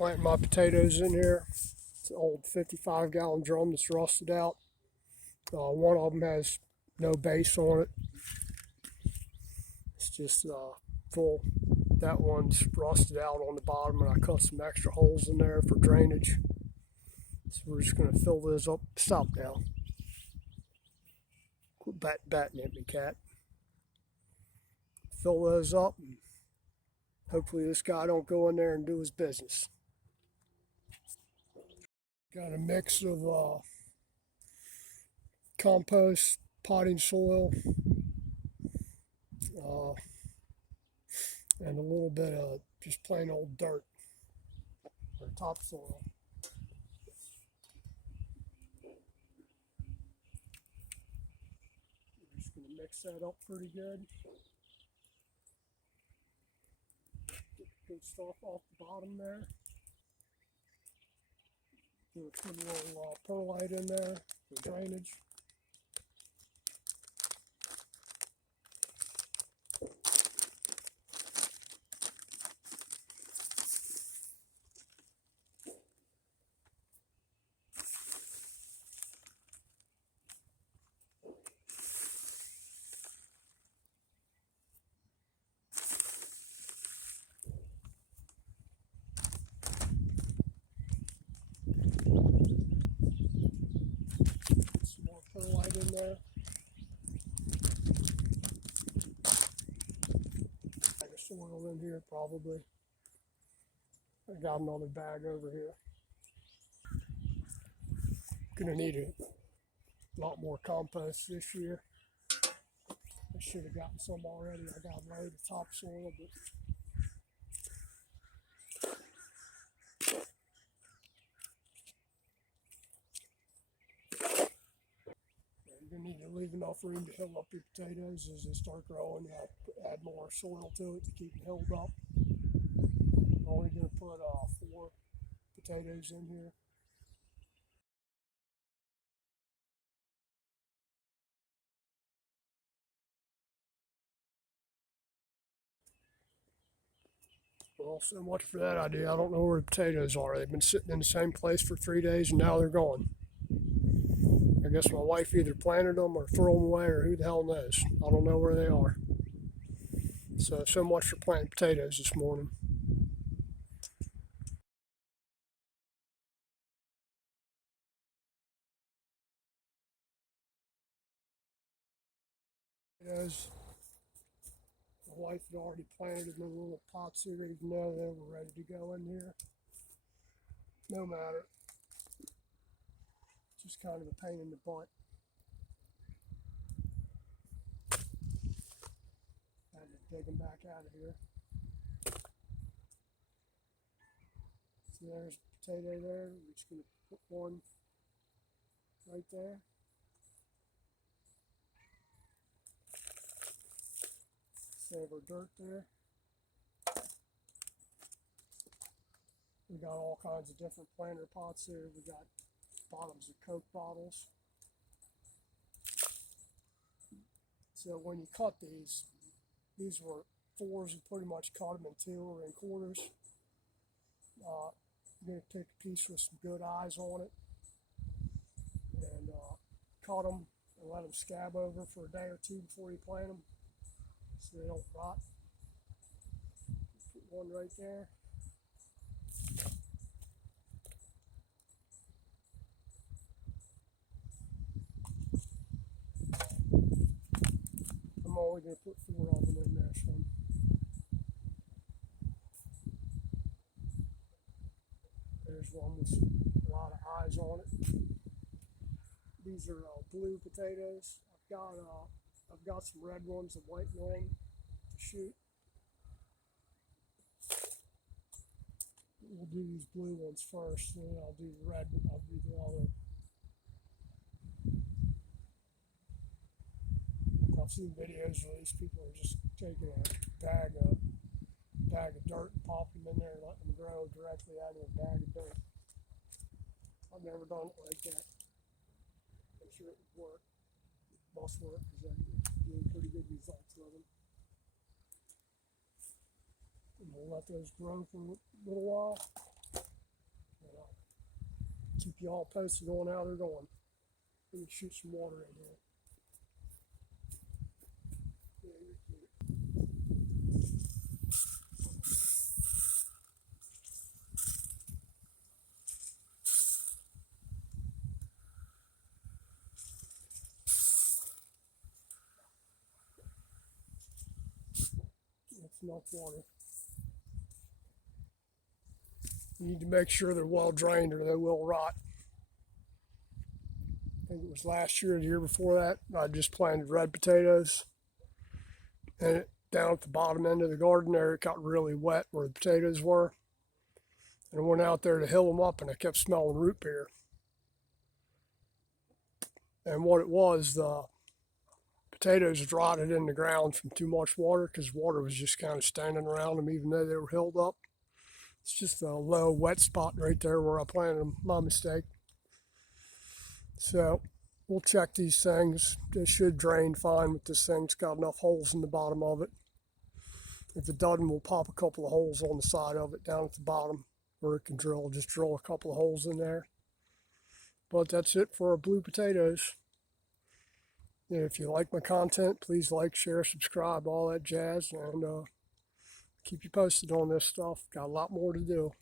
Planting my potatoes in here. It's an old 55-gallon drum that's rusted out. One of them has no base on it. It's just full. That one's rusted out on the bottom, and I cut some extra holes in there for drainage. So we're just going to fill this up. Stop now. Quit batting at me, cat. Fill those up, and hopefully this guy don't go in there and do his business. Got a mix of compost, potting soil, and a little bit of just plain old dirt or topsoil. We're just going to mix that up pretty good. Get the good stuff off the bottom there. Put a little perlite in there for drainage. Some more perlite in there. Bag of soil in here probably. I got another bag over here. Gonna need a lot more compost this year. I should have gotten some already. I got a load of topsoil, but you're gonna need to leave enough room to hill up your potatoes as they start growing. Add more soil to it to keep them hilled up. I'm only gonna put 4 potatoes in here. Well, so much for that idea. I don't know where the potatoes are. They've been sitting in the same place for 3 days and now they're gone. I guess my wife either planted them or threw them away, or who the hell knows. I don't know where they are. So much for planting potatoes this morning. Potatoes. My wife had already planted them in little pots here, even though they were ready to go in here. No matter. Just kind of a pain in the butt. Had to dig them back out of here. So there's a potato there. We're just going to put one right there. Save our dirt there. We got all kinds of different planter pots here. We got bottoms of Coke bottles. So when you cut these were 4s, and pretty much cut them in 2 or in quarters. You're going to take a piece with some good eyes on it and cut them and let them scab over for a day or 2 before you plant them so they don't rot. Put one right there. I'm only going to put 4 of them in this one. There's one with a lot of eyes on it. These are blue potatoes. I've got some red ones and white ones to shoot. We'll do these blue ones first, and then I'll do the red. I'll do the other. I've seen videos where these people are just taking a bag of dirt and popping them in there and letting them grow directly out of a bag of dirt. I've never done it like that. I'm sure it would work. It must work because I'm getting pretty good results with them. And we'll let those grow for a little while. you all posted on how they're going. Let me shoot some water in here. Yeah, you're cute. That's enough water. You need to make sure they're well drained or they will rot. I think it was last year or the year before that, I just planted red potatoes. And down at the bottom end of the garden there, it got really wet where the potatoes were. And I went out there to hill them up and I kept smelling root beer. And what it was, the potatoes had rotted in the ground from too much water because water was just kind of standing around them even though they were hilled up. It's just a low wet spot right there where I planted them, my mistake. So we'll check these things. They should drain fine with this thing. It's got enough holes in the bottom of it. If it doesn't, we'll pop a couple of holes on the side of it down at the bottom where it can drill. Just drill a couple of holes in there. But that's it for our blue potatoes. And if you like my content, please like, share, subscribe, all that jazz, and keep you posted on this stuff. Got a lot more to do.